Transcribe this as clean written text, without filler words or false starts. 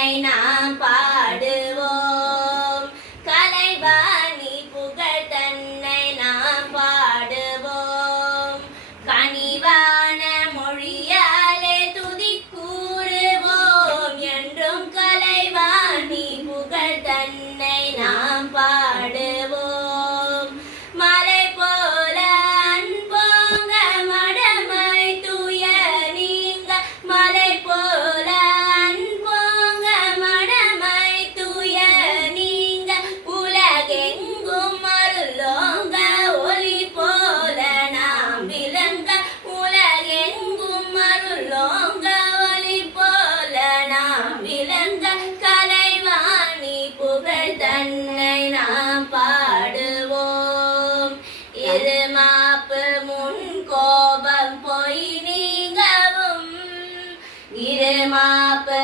தன்னை நாம் பாடுவோம். கலைவாணி புகழ் தன்னை நாம் பாடுவோம். கனிவான மொழியாலே துதி கூறுவோம். என்றும் கலைவாணி புகழ் தன்னை நாம் பாடுவோம். மலை போல அன்போங்க மடமை துய நீங்க. மலை போல அன்போங்க மடமை துய நீங்க. உலகெங்கும் அருளோங்க ஒளி போல நாம் விளங்க. உலகெங்கும் அருளோங்க ஒளி போல நாம் விளங்க. கலைவாணி புகழ் தன்னை நாம் பாடுவோம். இருமாப்பு முன் கோபம் பொய் நீங்கவும். இருமாப்பு